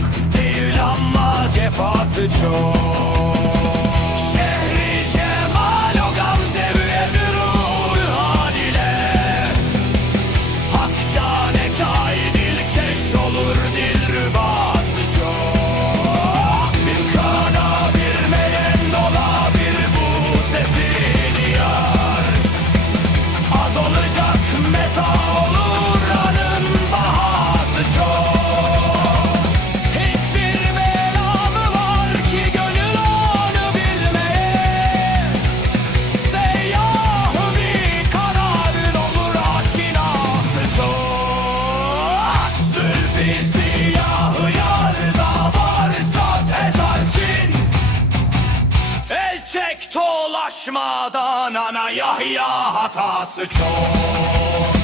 yok. Değil ama cefası çok. Sesi siyahı yarda var zat ezalcin çek tolaşmadan ana Yahya hatası çok.